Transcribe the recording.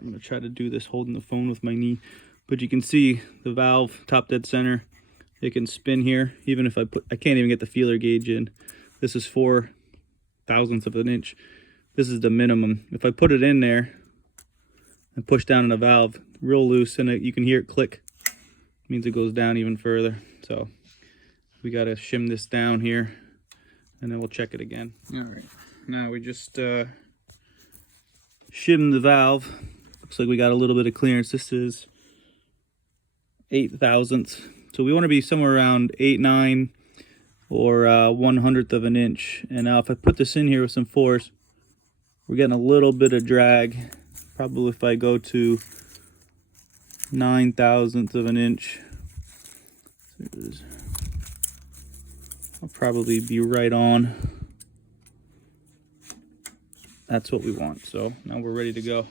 I'm going to try to do this holding the phone with my knee. But you can see the valve top dead center. It can spin here. Even if I can't even get the feeler gauge in. This is 4 thousandths of an inch. This is the minimum. If I put it in there and push down on the valve real loose, and you can hear it click, it means it goes down even further. So we got to shim this down here, and then we'll check it again. All right, now we just shim the valve. Looks like we got a little bit of clearance. This is 8 thousandths. So we want to be somewhere around 8, 9, or 1/100th of an inch. And now if I put this in here with some force, we're getting a little bit of drag. Probably if I go to 9 thousandths of an inch, I'll probably be right on. That's what we want. So now we're ready to go.